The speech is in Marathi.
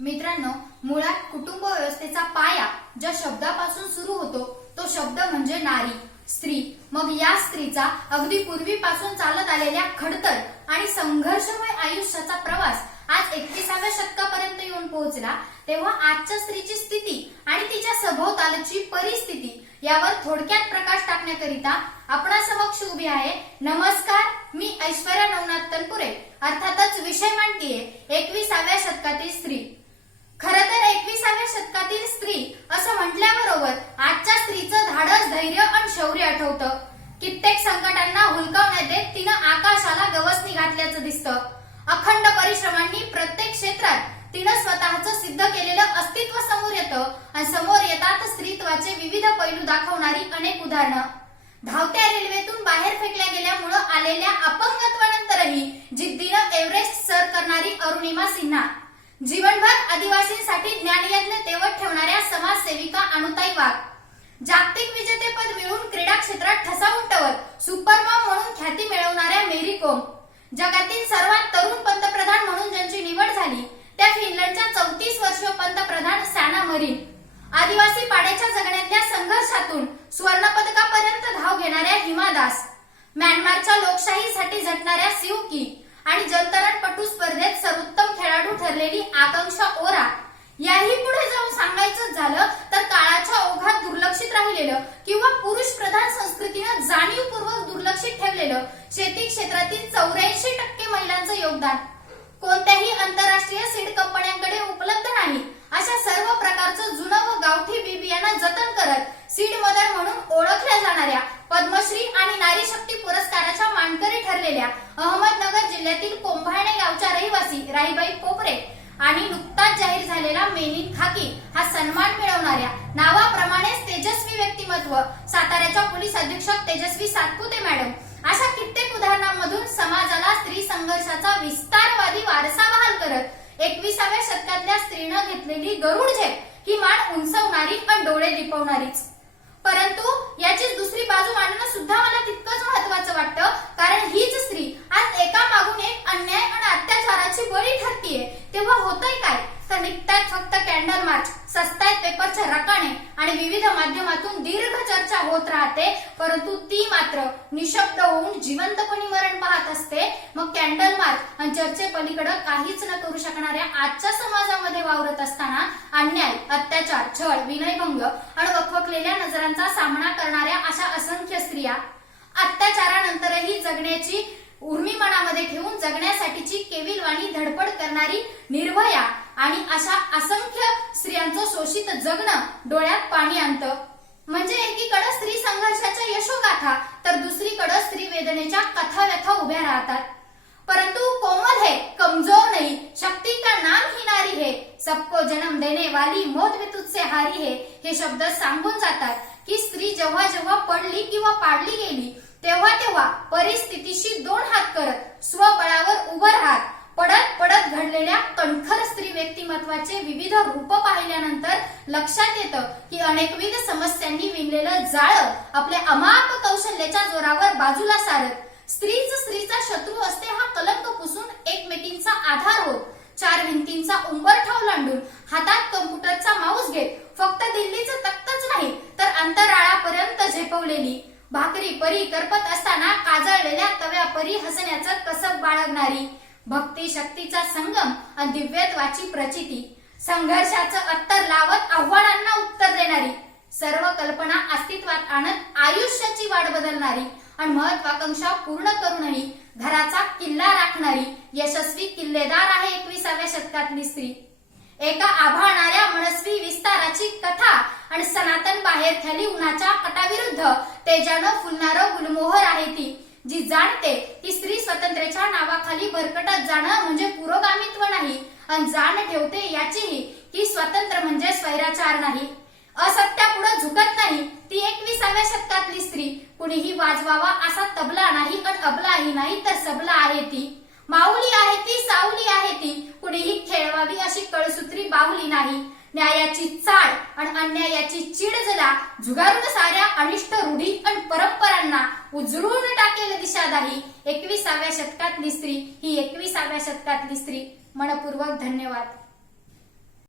मित्रांनो, मुळात कुटुंब व्यवस्थेचा पाया ज्या शब्दापासून सुरू होतो तो शब्द म्हणजे नारी, स्त्री. मग या स्त्रीचा अगदी पूर्वीपासून चालत आलेल्या खडतर आणि संघर्षमय आयुष्याचा प्रवास आज 21व्या शतकापर्यंत येऊन पोहोचला, तेव्हा आजच्या स्त्रीची स्थिती आणि तिच्या सभोवतालची परिस्थिती यावर थोडक्यात प्रकाश टाकण्याकरिता आपणासमक्ष उभी आहे. नमस्कार, मी ऐश्वर्या नवनाथ तनपुरे. अर्थातच विषय मांडतीये 21व्या शतकातील स्त्री. खरं तर 21व्या शतकातील स्त्री असं म्हटल्याबरोबर आजच्या स्त्रीचं धाडस, धैर्य आणि शौर्य आठवतं. कित्येक संकटांना हुलकावण्यात देत तिनं आकाशाला गवसणी घातल्याचं दिसतं. अखंड परिश्रमांनी प्रत्येक क्षेत्रात तिनं स्वतःचं सिद्ध केलेलं अस्तित्व समोर येतं आणि समोर येतात स्त्रीत्वाचे विविध पैलू दाखवणारी अनेक उदाहरणं. धावत्या रेल्वेतून बाहेर फेकल्या गेल्यामुळे आलेल्या अपंगत्वानंतरही जिद्दीनं एव्हरेस्ट सर करणारी अरुणिमा सिन्हा, जीवनभर आदिवासींसाठी ज्ञानयज्ञ तेवत ठेवणाऱ्या समाजसेविका अनुताई वाघ, जागतिक विजेतेपद मिळवून क्रीडा क्षेत्रात ठसा उमटवत सुपरमॉम म्हणून ख्याती मिळवणाऱ्या मेरी कोम, जगातील सर्वात तरुण पंतप्रधान म्हणून ज्यांची निवड झाली त्या फिनलंडच्या 34 वर्षीय पंतप्रधान सॅना मरीन, आदिवासी पाड्याच्या जगण्यातल्या संघर्षातून सुवर्णपदकापर्यंत धाव घेणाऱ्या हिमा दास, म्यानमारच्या लोकशाहीसाठी झटणाऱ्या सिऊ की आणि जलतरणपटू स्पर्धेत सर्वोत्तम खेळाडू ठरलेली आकांक्षा ओरा. याही पुढे जाऊन सांगायचं झालं तर काळाच्या ओघात दुर्लक्षित राहिलेलं किंवा पुरुष प्रधान संस्कृतीनं जाणीवपूर्वक दुर्लक्षित ठेवलेलं शेती क्षेत्रातील 84% महिलांचं योगदान, कोणत्याही आंतरराष्ट्रीय सीड कंपन्यांकडे उपलब्ध नाही अशा सर्व प्रकारचं जुनं व गावठी बी बियाणं जतन करत सीड मदर म्हणून ओळखल्या जाणाऱ्या पद्मश्री आणि नारी शक्ती पुरस्काराच्या मानकरी ठरलेल्या अहमदनगर जिल्ह्यातील कोंभाळणे गावच्या रहिवासी राहीबाई पोपरे आणि नुकताच जाहीर झालेला मेनिन खाकी हा सन्मान मिळवणाऱ्या नावाप्रमाणेच तेजस्वी व्यक्तिमत्व साताऱ्याच्या पोलीस अधीक्षक तेजस्वी सातपुते मॅडम अशा कित्येक उदाहरणांमधून समाजाला स्त्री संघर्षाचा विस्तारवादी वारसा बहाल करत 21व्या शतकातल्या स्त्रीनं घेतलेली गरुड झेप ही मान उंचवणारी आणि डोळे दिपवणारीच. परंतु याची दुसरी बाजू मांडणं सुद्धा मला तितकंच महत्वाचं वाटतं, कारण हीच स्त्री आज एका मागून एक अन्याय आणि अत्याचाराची बळी ठरतीये. तेव्हा होतंय काय तर निघतायत फक्त कॅन्डल मार्च, सस्तायत पेपरचे रकाने आणि विविध माध्यमातून दीर्घ चर्चा होत राहते, परंतु ती मात्र निशब्द होऊन जिवंतपणी मरण पाहत असते. मग कॅन्डल मार्च आणि चर्चे पलीकडे काहीच न करू शकणाऱ्या आजच्या समाजामध्ये वावरत असताना अन्याय, अत्याचार, छळ, विनयभंग आणि वखवकलेल्या नजरांचा सामना करणाऱ्या अशा असंख्य स्त्रिया, अत्याचारानंतरही जगण्याची उर्मी मनामध्ये ठेवून जगण्यासाठीची केविलवाणी धडपड करणारी निर्भया आणि अशा असंख्य स्त्रियांचं शोषित जगणं डोळ्यात पाणी आणतं. म्हणजे एकीकडे स्त्री संघर्षाच्या यशोगाथा तर दुसरीकडे स्त्री वेदनेच्या कथा व्यथा उभ्या राहतात. परंतु कोमल है, कमजोर नहीं, शक्ति का नाम ही नारी है, सबको जन्म देने वाली मौत भी तुझसे हारी है हे शब्द सांगून जातात की स्त्री जेव्हा जेव्हा पडली किंवा पाडली गेली तेव्हा तेव्हा परिस्थितीशी दोन हात करत स्वबळावर उभं राहत पडत पडत घडलेल्या कणखर स्त्री व्यक्तिमत्वाचे विविध रूप पाहिल्यानंतर लक्षात येतं की अनेकविध समस्यांनी विणलेलं जाळं आपल्या अमाप कौशल्याच्या जोरावर बाजूला सारत स्त्रीचा शत्रू असते हा कलंक पुसून एकमेकींचा आधार होत, चार भिंतींचा उंबरठाव लांडून हातात कम्प्युटरचा माऊस घेत फक्त दिल्लीचं तख्तच नाही तर अंतराळापर्यंत झेपवलेली, भाकरी परी करपत असताना काजळलेल्या तव्यापरी हसण्याचं कसब बाळगणारी, भक्ती शक्तीचा संगम आणि दिव्यत्वाची प्रचिती, संघर्षाचं अत्तर लावत आव्हानांना उत्तर देणारी, सर्व कल्पना अस्तित्वात आणत आयुष्याची वाट बदलणारी आणि महत्वाकांक्षा पूर्ण करूनही घराचा किल्ला राखणारी यशस्वी किल्लेदार आहे 21व्या शतकातली स्त्री. एका आभाळणाऱ्या मनस्वी विस्ताराची कथा आणि सनातन बाहेर खाली उन्हाच्या कटाविरुद्ध तेजानं फुलणारं गुलमोहर आहे ती, जी जाणते की स्त्री स्वातंत्र्याच्या नावाखाली भरकटत जाणं म्हणजे पुरोगामित्व नाही आणि जाण ठेवते याचीही की स्वातंत्र्य म्हणजे स्वैराचार नाही, असत्यापुढे झुकत नाही ती 21व्या शतकातली स्त्री. कुणीही वाजवावा असा तबला नाही आणि अबलाही नाही तर सबला आहे ती, माऊली आहे ती, सावली आहे ती, कुणीही खेळवावी अशी कळसूत्री बाहुली नाही. न्यायाची चाळ आणि अन्यायाची चीड जला झुगारून साऱ्या अनिष्ट रूढी आणि परंपरांना उजळून टाकेल दिशादाही 21व्या शतकातली स्त्री ही 21व्या शतकातली स्त्री. मनपूर्वक धन्यवाद.